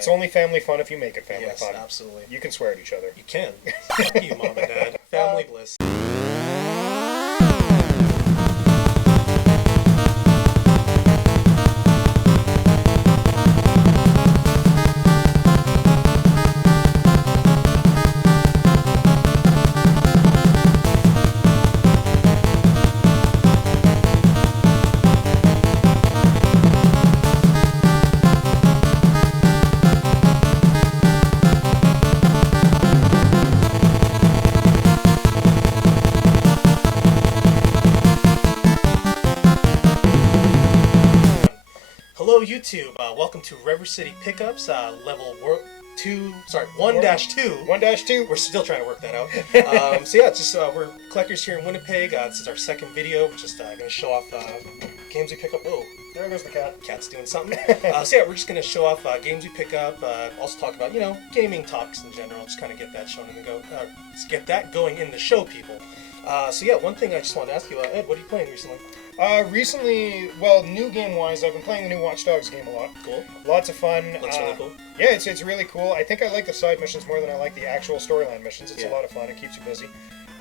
It's only family fun if you make it family Yes, fun. absolutely. You can swear at each other. You can. Fuck you, mom and dad. Family bliss. Hello, YouTube. Welcome to River City Pickups, level 1-2. 1-2. We're still trying to work that out. We're collectors here in Winnipeg. This is our second video. We're just going to show off games we pick up. Whoa, There goes the cat. cat's doing something. We're just going to show off games we pick up. Also talk about, gaming topics in general. Just kind of get that shown in the let's get that going in the show, people. One thing I just wanted to ask you, Ed, what are you playing recently? Recently, new game-wise, I've been playing the new Watch Dogs game a lot. Cool. Lots of fun. Looks really cool. Yeah, it's really cool. I think I like the side missions more than I like the actual storyline missions. It's a lot of fun. It keeps you busy.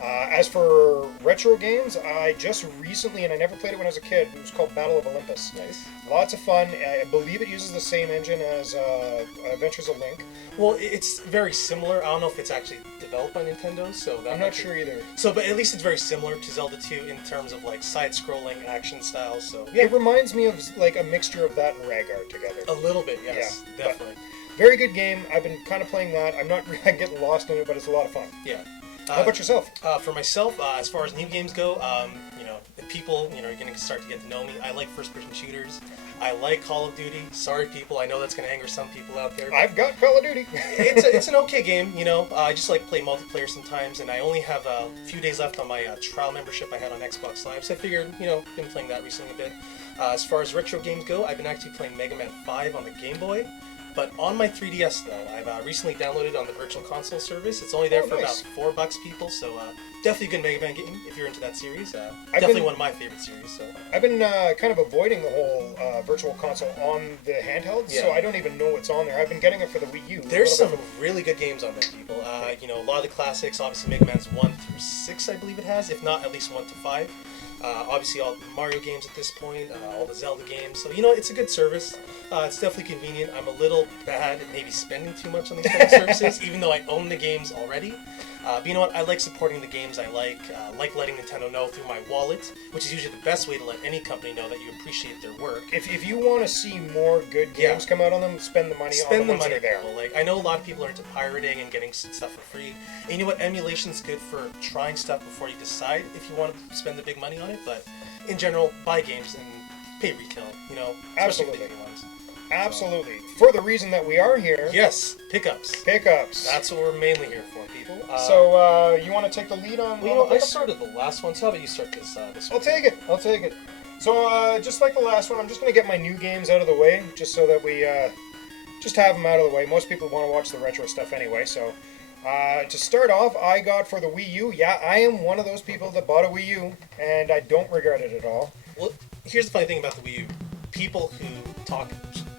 As for retro games, I just recently, and I never played it when I was a kid, it was called Battle of Olympus. Nice. Lots of fun. I believe it uses the same engine as Adventures of Link. Well, it's very similar. I don't know if it's actually developed by Nintendo, so I'm not sure either. But at least it's very similar to Zelda 2 in terms of like side-scrolling action styles. So It reminds me of like a mixture of that and Rhaegar together. a little bit, yes, Yeah, definitely. Very good game. I've been kind of playing that. I'm not really getting lost in it, but it's a lot of fun. Yeah. How about yourself? For myself, as far as new games go, the people, you're going to start to get to know me. I like first-person shooters. I like Call of Duty. Sorry, people. I know that's going to anger some people out there. I've got Call of Duty. It's an okay game, I just like play multiplayer sometimes, and I only have a few days left on my trial membership I had on Xbox Live, so I figured, been playing that recently a bit. As far as retro games go, I've been actually playing Mega Man 5 on the Game Boy. But on my 3DS, though, I've recently downloaded on the Virtual Console service. It's only there for nice. about $4, people, so definitely a good Mega Man game if you're into that series. Definitely one of my favorite series. So I've been kind of avoiding the whole Virtual Console on the handheld, so I don't even know what's on there. I've been getting it for the Wii U. There's some really good games on there, people. A lot of the classics, obviously Mega Man's 1 through 6, I believe it has, if not at least 1 to 5. Obviously all the Mario games at this point, all the Zelda games. So, it's a good service. It's definitely convenient. I'm a little bad at maybe spending too much on these kind of services, even though I own the games already. But you know what? I like supporting the games I like letting Nintendo know through my wallet, which is usually the best way to let any company know that you appreciate their work. If you want to see more good games come out on them, spend the money on the ones that are there. People. Like, I know a lot of people are into pirating and getting stuff for free. And you know what? Emulation's good for trying stuff before you decide if you want to spend the big money on it. But in general, buy games and pay retail. Absolutely. Especially big ones. Absolutely. For the reason that we are here. Yes, pickups. Pickups. That's what we're mainly here for, people. You want to take the lead on? I started the last one, so how about you start this one? I'll take it. So, just like the last one, I'm just going to get my new games out of the way, just so that we just have them out of the way. Most people want to watch the retro stuff anyway, so to start off, I got for the Wii U. Yeah, I am one of those people that bought a Wii U, and I don't regret it at all. Well, here's the funny thing about the Wii U. People who talk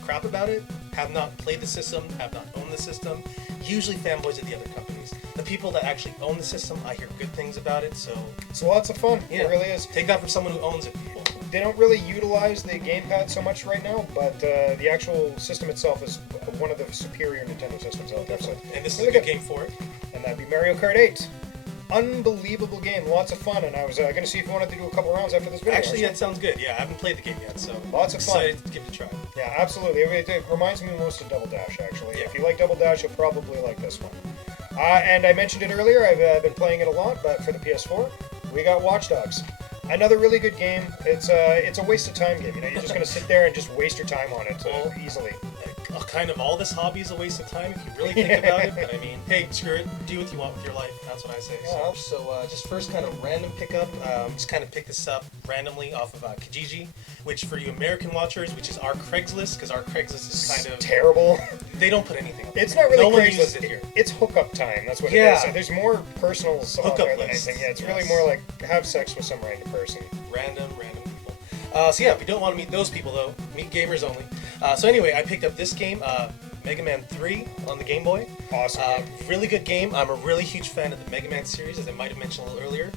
crap about it have not played the system, have not owned the system, usually fanboys of the other companies. The people that actually own the system, I hear good things about it, so It's lots of fun. yeah, It really is. Take that from someone who owns it, people. They don't really utilize the gamepad so much right now, but the actual system itself is one of the superior Nintendo systems out there. So And this is really a good game for it. And that'd be Mario Kart 8. Unbelievable game, lots of fun, and I was going to see if you wanted to do a couple rounds after this video. Actually, that sounds good. Yeah, I haven't played the game yet, so Lots of fun. excited to give it a try. Yeah, absolutely. It reminds me most of Double Dash, actually. Yeah. If you like Double Dash, you'll probably like this one. And I mentioned it earlier, I've been playing it a lot, but for the PS4, we got Watch Dogs. Another really good game. It's a waste of time game. You're just going to sit there and just waste your time on it easily. Kind of all this hobby is a waste of time if you really think about it, but I mean, hey, screw it, do what you want with your life, that's what I say. Yeah. So just first kind of random pickup, just kind of pick this up randomly off of Kijiji, which for you American watchers, which is our Craigslist, because our Craigslist is kind of terrible. They don't put anything up. It's not really no one Craigslist. uses it here. It's hookup time. That's what Yeah. it is. There's more personals on Hookup there than lists. anything. Yeah, it's really Yes. more like have sex with some random person. Random people. If you don't want to meet those people though, meet gamers only. So anyway, I picked up this game. Mega Man 3 on the Game Boy. Awesome. Really good game. I'm a really huge fan of the Mega Man series, as I might have mentioned a little earlier.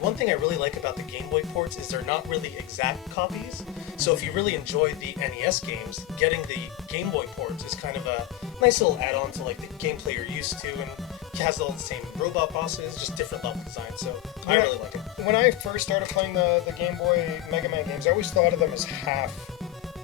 One thing I really like about the Game Boy ports is they're not really exact copies. So if you really enjoy the NES games, getting the Game Boy ports is kind of a nice little add-on to like the gameplay you're used to, and it has all the same robot bosses, just different level design. So I really like it. When I first started playing the Game Boy Mega Man games, I always thought of them as half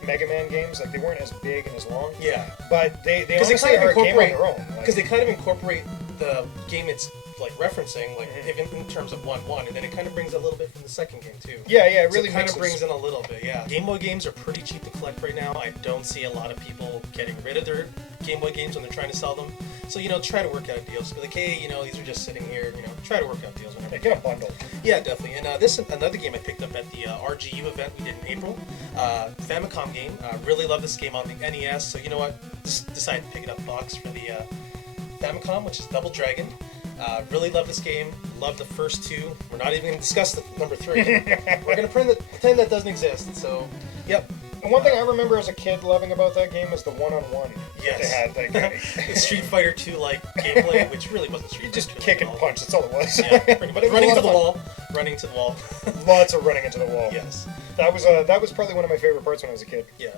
Mega Man games. Like, they weren't as big and as long. Yeah. But they Because honestly they kind are of a game on incorporate, their own. Like, because they kind of incorporate the game it's like referencing, like Mhm. even in terms of 1-1, and then it kind of brings a little bit from the second game too. yeah, it So really it kind mixes. of brings in a little bit, yeah. Game Boy games are pretty cheap to collect right now. I don't see a lot of people getting rid of their Game Boy games when they're trying to sell them. So, try to work out deals. Be like, hey, these are just sitting here, try to work out deals whenever Yeah, you get a can. bundle. Yeah, definitely. And this is another game I picked up at the RGU event we did in April. Famicom game. Really love this game on the NES. So you know what? Just decided to pick it up box for the Famicom, which is Double Dragon. Really love this game. Love the first two. We're not even going to discuss the number 3. We're going to pretend that doesn't exist. So, yep. And one thing I remember as a kid loving about that game is the one-on-one Yes. they had. Like, It's Street Fighter 2 like gameplay, which really wasn't Street you Fighter just 2 kick like and at all. punch. That's all it was. Yeah, pretty much. But it was Running a to lot the of wall. Running to the wall. fun. Lots of running into the wall. Yes. That was probably one of my favorite parts when I was a kid. Yeah.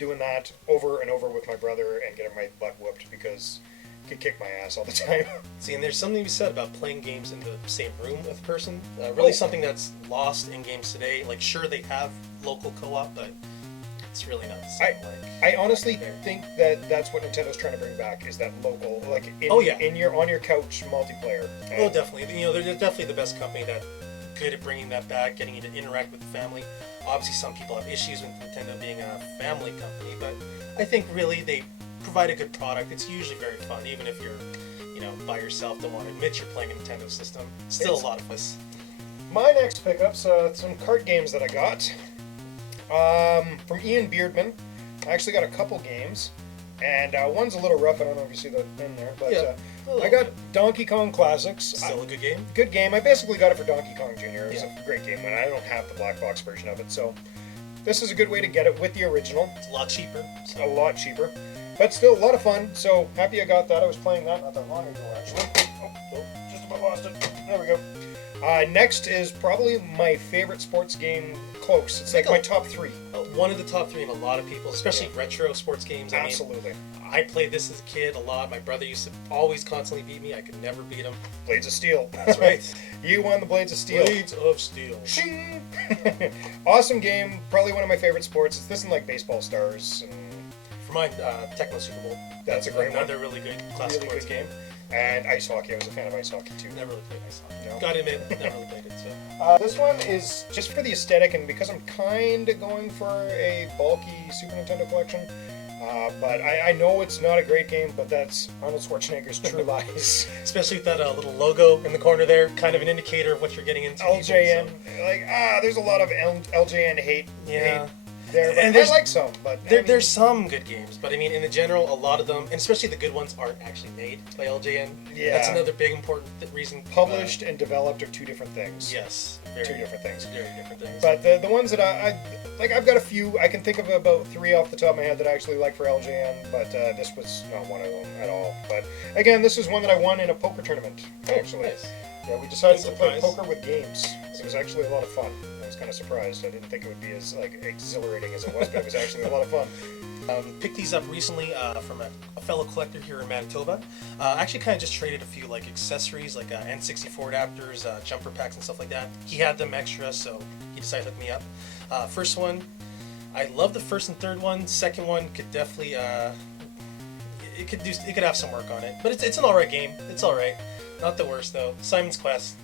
Doing that over and over with my brother and getting my butt whooped because he could kick my ass all the time. See, and there's something to be said about playing games in the same room with a person. Really Oh. something that's lost in games today. Like, sure, they have local co-op, but it's really not the same. I honestly think that that's what Nintendo's trying to bring back is that local, like Oh, yeah. in your on your couch multiplayer. Oh, definitely. They're definitely the best company that good at bringing that back, getting you to interact with the family. Obviously, some people have issues with Nintendo being a family company, but I think really they provide a good product. It's usually very fun, even if you're, by yourself, don't want to admit you're playing a Nintendo system. Still It's- a lot of fun. My next pickup's some card games that I got from Ian Beardman. I actually got a couple games, and one's a little rough. I don't know if you see the in there, but Yeah, a little I got bit. Donkey Kong Classics. Still a good game. Good game. I basically got it for Donkey Kong Jr. It was Yeah. a great game, and I don't have the black box version of it, so this is a good way to get it with the original. It's a lot cheaper. A lot cheaper, but still a lot of fun. So happy I got that. I was playing that not that long ago, actually. Oh, just about lost it. There we go. Next is probably my favorite sports game. Close. It's like my top 3. One of the top 3 in a lot of people, especially retro sports games. I mean, Absolutely. I played this as a kid a lot. My brother used to always constantly beat me. I could never beat him. Blades of Steel. That's right. You won the Blades of Steel. Blades of Steel. Shing! Awesome game. Probably one of my favorite sports. It's this and like Baseball Stars. And For mine, Tecmo Super Bowl. That's a great one. Another really good classic Really sports good game. And ice hockey. I was a fan of ice hockey too. Never really played ice hockey. No. Gotta admit, never really played it. So This one is just for the aesthetic and because I'm kind of going for a bulky Super Nintendo collection. But I know it's not a great game, but that's Arnold Schwarzenegger's True Lies. especially with that little logo in the corner there, kind of an indicator of what you're getting into. LJN. So, Like, there's a lot of LJN hate. Yeah. Hate there, but And I there's- like some. But I mean, there's some good games, but I mean, in the general, a lot of them, and especially the good ones, aren't actually made by LJN. Yeah. That's another big important reason. published and developed are two different things. Yes. Two different things. Very different things. But the ones that I like, I've got a few. I can think of about 3 off the top of my head that I actually like for LJN, but this was not one of them at all. But again, this is one that I won in a poker tournament. Actually, Nice. yeah, we decided Good to play surprise. poker with games. It was actually a lot of fun. I was kind of surprised. I didn't think it would be as like exhilarating as it was, but it was actually a lot of fun. Picked these up recently from a fellow collector here in Manitoba. Actually, kind of just traded a few like accessories, like N64 adapters, jumper packs, and stuff like that. He had them extra, so he decided to hook me up. First one, I love the first and third one. Second one could definitely it could have some work on it, but it's an alright game. It's alright, not the worst though. Simon's Quest.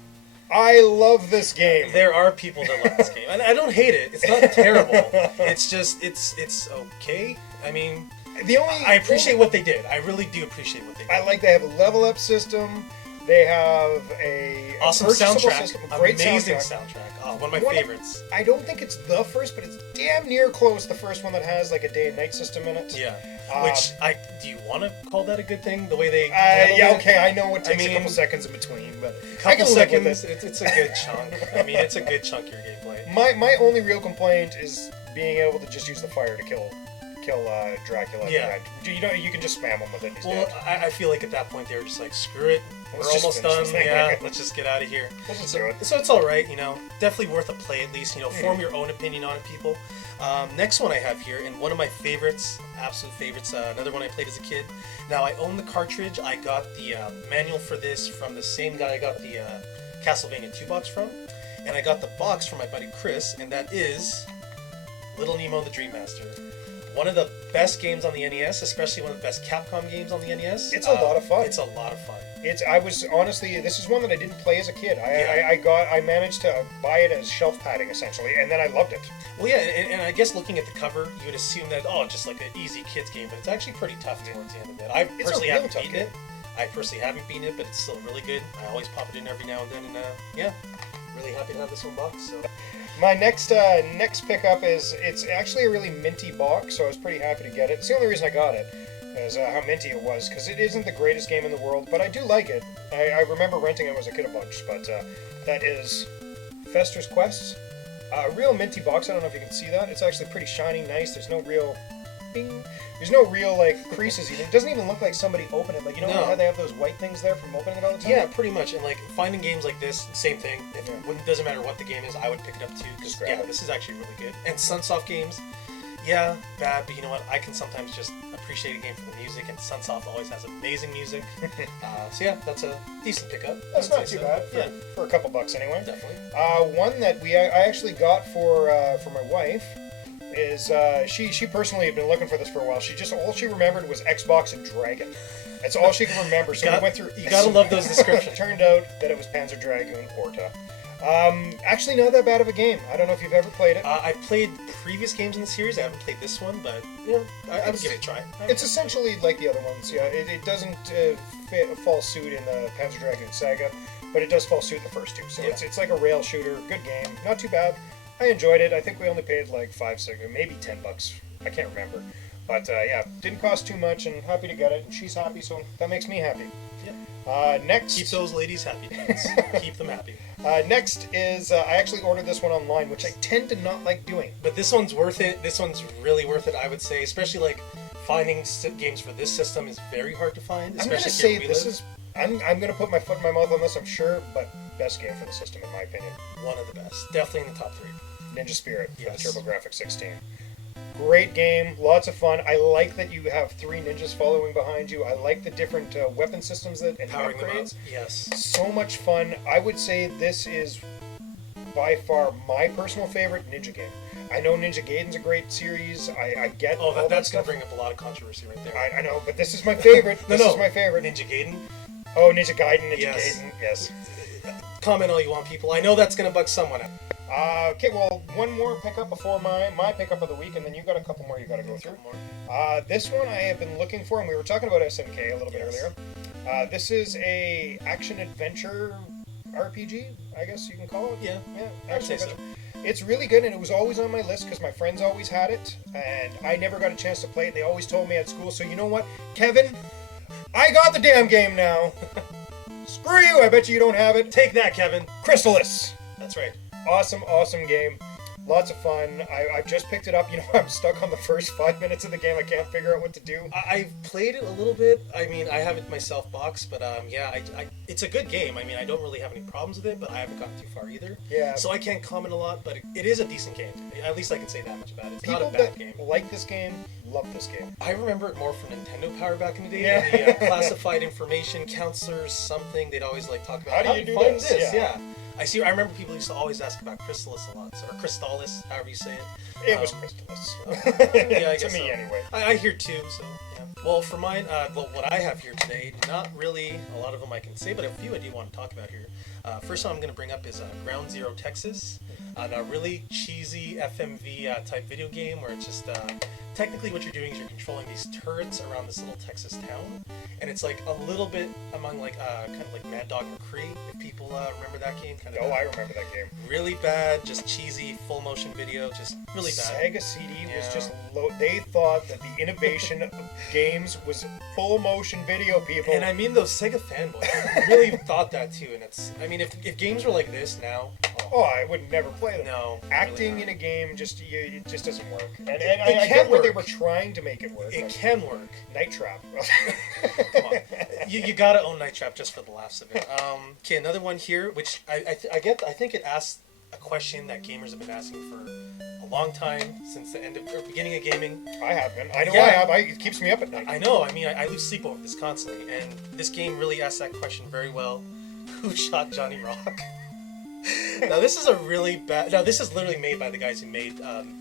I love this game. There are people that love this game, and I don't hate it. It's not terrible. It's just it's okay. I mean, The only I appreciate what they did. I really do appreciate what they did. I like they have a level up system. They have a Awesome purchasable soundtrack. system, great Amazing soundtrack. soundtrack. Oh, one of my One of- favorites. I don't think it's the first, but it's damn near close. The first one that has like a day and night system in it. Yeah. Um, Which do you want to call that a good thing? The way they Yeah, handled it? okay, I know it takes a mean, couple seconds in between, but I Couple can live seconds. with it. It's a good chunk. I mean, it's a good chunk of your gameplay. My only real complaint is being able to just use the fire to kill kill Dracula. Yeah. You can just spam him with it. And he's Well, dead. I feel like at that point they were just like, screw it, we're Let's just almost finish done. this thing. Yeah, let's just get out of here. Let's just so, do it. so it's all right, definitely worth a play at least. Form your own opinion on it, people. Next one I have here, and one of my favorites, absolute favorites, another one I played as a kid. Now I own the cartridge. I got the manual for this from the same guy I got the Castlevania 2 box from, and I got the box from my buddy Chris, and that is Little Nemo the Dream Master. One of the best games on the NES, especially one of the best Capcom games on the NES. It's a lot of fun. It's a lot of fun. I was honestly, this is one that I didn't play as a kid. Yeah. I managed to buy it as shelf padding essentially, and then I loved it. Well, yeah, and I guess looking at the cover, you would assume that just like an easy kids game, but it's actually pretty tough towards the end of it. I It's personally a real haven't tough beaten game. it. I personally haven't beaten it, but it's still really good. I always pop it in every now and then, and yeah, really happy to have this one box. So. My next pickup it's actually a really minty box, so I was pretty happy to get it. It's the only reason I got it, is how minty it was, because it isn't the greatest game in the world, but I do like it. I remember renting it as a kid a bunch, but that is Fester's Quest. A real minty box. I don't know if you can see that. It's actually pretty shiny, nice. There's no real bing. There's no real creases even. It doesn't even look like somebody opened it. No. How they have those white things there from opening it all the time? Yeah, pretty much. And finding games like this, same thing. Yeah. When it doesn't matter what the game is, I would pick it up too. Because Just grab it. this is actually really good. And Sunsoft games, yeah, bad, but you know what? I can sometimes just appreciate a game for the music, and Sunsoft always has amazing music. So yeah, that's a decent pickup. That's I would not say too so. bad Yeah, for a couple bucks anyway. definitely. One that I actually got for my wife is she personally had been looking for this for a while. All she remembered was Xbox and Dragon. That's all she could remember. So we went through. You gotta love those descriptions. Turned out that it was Panzer Dragoon Orta. Actually, not that bad of a game. I don't know if you've ever played it. I played previous games in the series. I haven't played this one, but I would give it a try. It's essentially like the other ones. Yeah, it doesn't fall suit in the Panzer Dragoon Saga, but it does fall suit in the first two. So Yeah. it's like a rail shooter. Good game. Not too bad. I enjoyed it. I think we only paid like $5, maybe $10. I can't remember. But yeah, didn't cost too much, and happy to get it. And she's happy, so that makes me happy. Yeah. Next, Keep those ladies happy. Dudes. Keep them happy. next is I actually ordered this one online, which I tend to not like doing. But this one's worth it. This one's really worth it, I would say. Especially finding games for this system is very hard to find. I'm gonna Especially say if this is. I'm gonna put my foot in my mouth on this. I'm sure, but best game for the system in my opinion. one of the best. Definitely in the top 3. Ninja Spirit for Yes. the TurboGrafx 16. Great game, lots of fun. I like that you have 3 ninjas following behind you. I like the different weapon systems and Powering them up. upgrades. Yes. So much fun. I would say this is by far my personal favorite Ninja game. I know Ninja Gaiden's a great series. I get Oh, all that that's going stuff. to bring up a lot of controversy right there. I know, but this is my favorite. No, This no. is my favorite. Ninja Gaiden. Oh, Ninja Gaiden, Ninja Yes. Gaiden, yes. Comment all you want, people. I know that's going to bug someone. Okay, well, one more pickup before my pickup of the week, and then you got a couple more you got to go through. This one I have been looking for, and we were talking about SNK a little bit Yes. earlier. This is a action-adventure RPG, I guess you can call it. Yeah, action say so. adventure. It's really good, and it was always on my list because my friends always had it, and I never got a chance to play it. They always told me at school, so you know what, Kevin? I got the damn game now. Screw you, I bet you don't have it. Take that, Kevin. Crystalis. That's right. Awesome game. Lots of fun. I've just picked it up. I'm stuck on the first 5 minutes of the game. I can't figure out what to do. I've played it a little bit. I mean, I have it myself boxed, but yeah, it's a good game. I mean, I don't really have any problems with it, but I haven't gotten too far either. Yeah. So I can't comment a lot, but it is a decent game. At least I can say that much about it. It's People not a bad that game. like this game love this game. I remember it more from Nintendo Power back in the day. Yeah. The classified information counselors, something they'd alys talk about. How do you do find this? Yeah. I remember people used to always ask about Crystalis a lot, or Crystalis, however you say it. It was Crystalis. Yeah, I to guess me so. anyway. I hear two, so yeah. Well, for mine, what I have here today, not really a lot of them I can say, but a few I do want to talk about here. First one I'm going to bring up is Ground Zero Texas, a really cheesy FMV type video game where it's just technically what you're doing is you're controlling these turrets around this little Texas town, and it's like a little bit among kind of like Mad Dog McCree, if people remember that game. Oh, I remember that game. Really bad, just cheesy, full motion video, just really bad. Sega CD was Yeah. just low. They thought that the innovation of games was full motion video, people. And I mean those Sega fanboys really thought that too, and I mean if games were like this now, oh Oh, I would never play them. No. Acting really in a game it just doesn't work. And It I can get where they work. were trying to make it work. It like can work. Night Trap. Come on. You gotta own Night Trap just for the laughs of it. Okay, another one here, which I think it asks a question that gamers have been asking for a long time, since the end of or beginning of gaming. I have been. I know Yeah. I have. It keeps me up at night. I know. I mean, I lose sleep over this constantly, and this game really asks that question very well. Who shot Johnny Rock? Now this is a really bad. Now this is literally made by the guys who made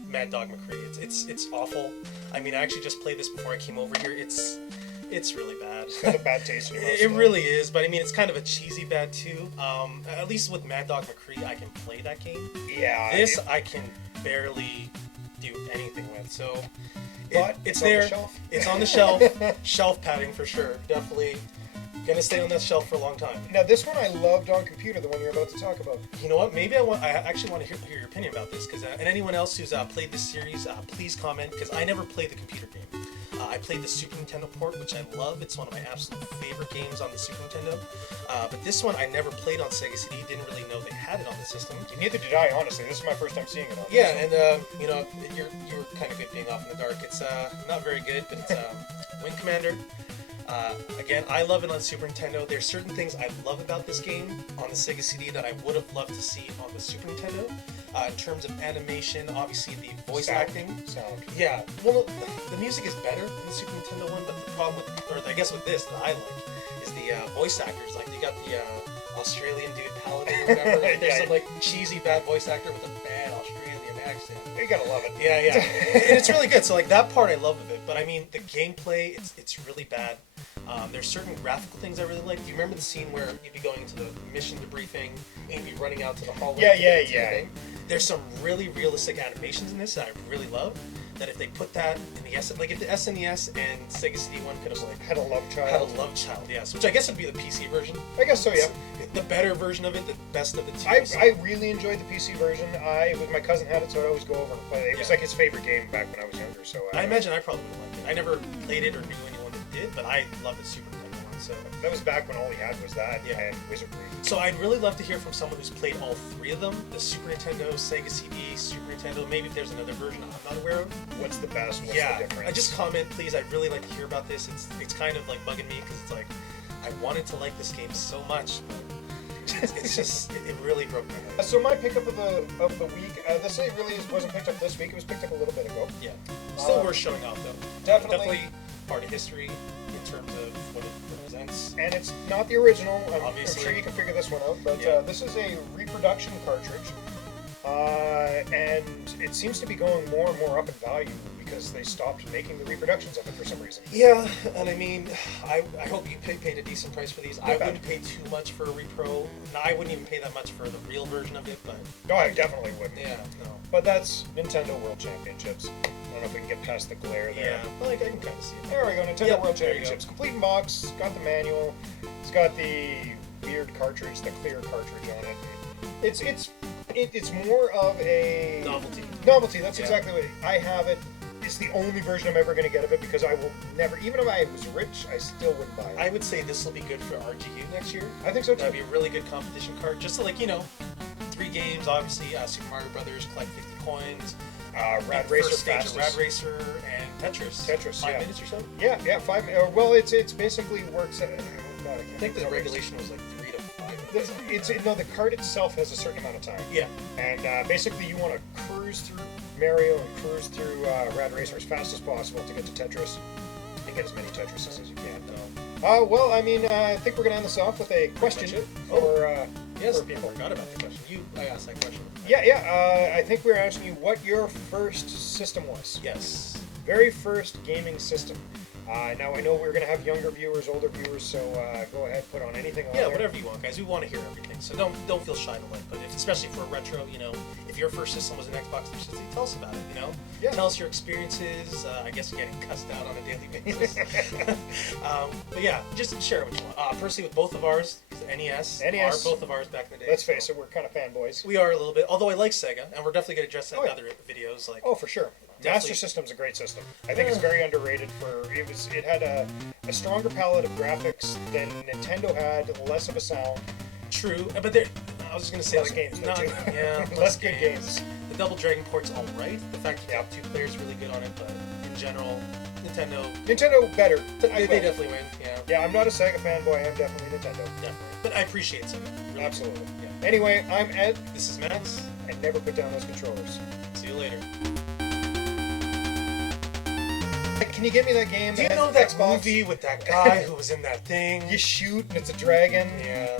Mad Dog McCree. It's awful. I mean, I actually just played this before I came over here. It's really bad. It's got a bad taste in your mouth. It really is, but I mean, it's kind of a cheesy bad too. At least with Mad Dog McCree, I can play that game. Yeah. This I can barely do anything with. So, But it's it's on the there. shelf. It's on the shelf. Shelf padding for sure. Definitely gonna stay on that shelf for a long time. Now this one I loved on computer, the one you're about to talk about. You know what? Maybe I actually want to hear your opinion about this, because and anyone else who's played this series, please comment, because I never played the computer game. I played the Super Nintendo port, which I love. It's one of my absolute favorite games on the Super Nintendo. But this one I never played on Sega CD. Didn't really know they had it on the system. Neither did I, honestly. This is my first time seeing it on. Yeah, this. and you know, you were kind of good being off in the dark. It's not very good, but it's Wing Commander. Again, I love it on Super Nintendo. There's certain things I love about this game on the Sega CD that I would have loved to see on the Super Nintendo. In terms of animation, obviously the voice acting. Sound. Yeah, well, the music is better in the Super Nintendo one, but the problem with, or I guess with this that I like, is the voice actors. Like, you got the Australian dude Paladin or whatever. And there's Yeah. some like cheesy bad voice actor with a bad Australian accent. You gotta love it. Yeah, yeah, and it's really good. So like that part I love of it, but I mean the gameplay, it's really bad. There's certain graphical things I really like. Do you remember the scene where you'd be going into the mission debriefing and you'd be running out to the hallway? Yeah, to get into yeah. the thing? There's some really realistic animations in this that I really love. That if they put that in the if the SNES and Sega CD one could have like Had a love had a child. love child, yes, which I guess would be the PC version. I guess so, yeah. The better version of it, the best of the two. I really enjoyed the PC version. My cousin had it, so I'd always go over and play it. It was Yeah. like his favorite game back when I was younger. So I imagine I probably would have liked it. I never played it or knew anyone that did, but I love the Super Nintendo one. So that was back when all he had was that Yeah. and Wizardry. So I'd really love to hear from someone who's played all three of them: the Super Nintendo, Sega CD, Super Nintendo. Maybe if there's another version I'm not aware of. What's the best? What's Yeah, the difference? I just comment, please. I'd really like to hear about this. It's kind of like bugging me because it's like I wanted to like this game so much, but it's just it really broke my heart. So my pickup of the week. This really wasn't picked up this week. It was picked up a little bit ago. Yeah, still Um, worth showing off though. definitely. Part of history in terms of what it represents. And it's not the original. I'm Obviously. sure you can figure this one out. But Yeah. this is a reproduction cartridge. And it seems to be going more and more up in value because they stopped making the reproductions of it for some reason. Yeah, and I mean, I hope you paid a decent price for these. I bad. wouldn't pay too much for a repro. No, I wouldn't even pay that much for the real version of it, but No, I definitely wouldn't. yeah, no. But that's Nintendo World Championships. I don't know if we can get past the glare there. Yeah, like I can kind of see it. There we go, Nintendo Yep, World there you Championships. Complete in box, it's got the manual, it's got the weird cartridge, the clear cartridge on it. It's more of a Novelty. That's Yeah. exactly what I have it. It's the only version I'm ever going to get of it because I will never, even if I was rich, I still wouldn't buy it. I would say this will be good for RGU next year. I think so That'd too. be a really good competition card. Just to 3 games, obviously, Super Mario Brothers, collect 50 coins. Rad First Racer stage of fastest. Rad Racer and Tetris. Tetris, 5 yeah. minutes or so. Yeah, 5. Well, it's basically works. God, I I think the regulation was like 3 to 5. No, the card itself has a certain amount of time. Yeah. And basically, you want to cruise through Mario and cruise through Rad Racer as fast as possible to get to Tetris and get as many Tetrises as you can. Well, I mean, I think we're going to end this off with a question That's it. for, Yes, for people. I forgot about the question. I asked that question. Yeah. I think we were asking you what your first system was. Yes. Very first gaming system. Now, I know we're going to have younger viewers, older viewers, so go ahead, put on anything on Yeah, there. whatever you want, guys. We want to hear everything, so don't feel shy to like. But especially for a retro, if your first system was an Xbox 360, tell us about it. Yeah. Tell us your experiences. I guess you're getting cussed out on a daily basis. But yeah, just share what you want. Personally, with both of ours, NES, NES. are both of ours back in the day. Let's face it, we're kind of fanboys. We are a little bit. Although I like Sega, and we're definitely going to address that Oh, in yeah. other videos. Like, Oh, for sure. Master Definitely. System's a great system. I think it's very underrated for it had a stronger palette of graphics than Nintendo had, less of a sound. true, but there. I was just gonna say Less like games, though, not, too. yeah, Less good games. The Double Dragon port's all right. The fact you have 2 players really good on it, but in general, Nintendo better. they definitely win. Yeah, Yeah, I'm not a Sega fanboy. I'm definitely Nintendo. definitely. But I appreciate Sega. Really. Absolutely. Yeah. Anyway, I'm Ed, This is Max. and never put down those controllers. See you later. Can you get me that game? Do you that know has that Xbox? movie with that guy who was in that thing? You shoot and it's a dragon. Yeah.